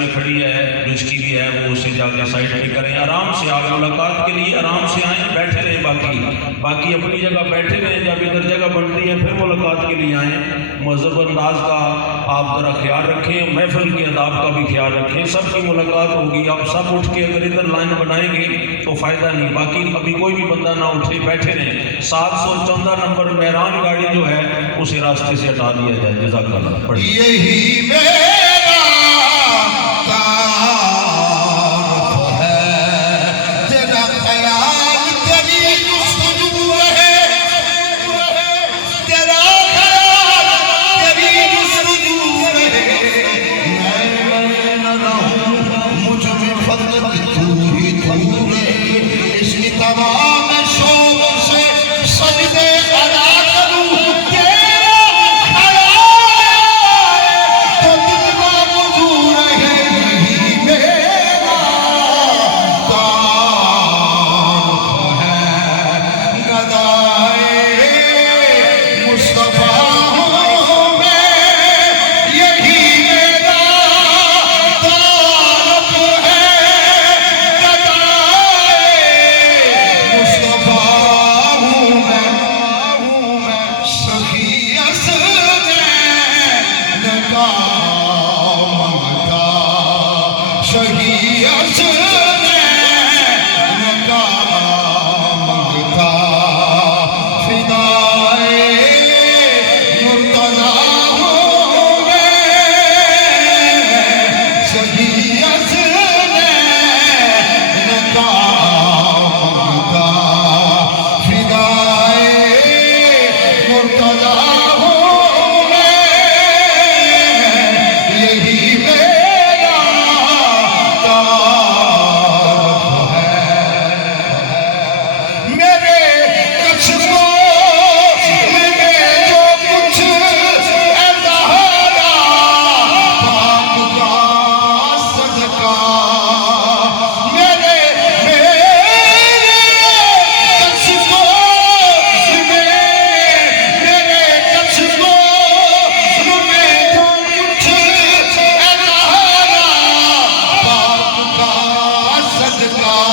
میں کھڑی ہے جس کی بھی ہے وہ اسے جا کے سائڈ پہ کریں، آرام سے آپ ملاقات کے لیے آرام سے آئیں، بیٹھے رہیں، باقی اپنی جگہ بیٹھے رہیں، جب ادھر جگہ بنتی ہے پھر ملاقات کے لیے آئیں۔ مہذب انداز کا آپ ذرا خیال رکھیں، محفل کے آداب کا بھی خیال رکھیں، سب کی ملاقات ہوگی، آپ سب اٹھ کے اگر ادھر لائن بنائیں گے تو فائدہ نہیں، باقی ابھی کوئی بھی بندہ نہ اٹھے، بیٹھے رہیں۔ 714 نمبر مہران گاڑی جو ہے اسے راستے سے ہٹا دیا جائے۔ جزاک اللہ۔ پڑھیں۔ یہی میرا تعارف ہے، تیرا خیال تیری جستجو ہے، تیرا خیال تیری جستجو ہے، میں نہ رہوں مجھ میں فضل تو ہی تو رہے، اس کی تمام شوق سے سجدے ادا کروں، تیرا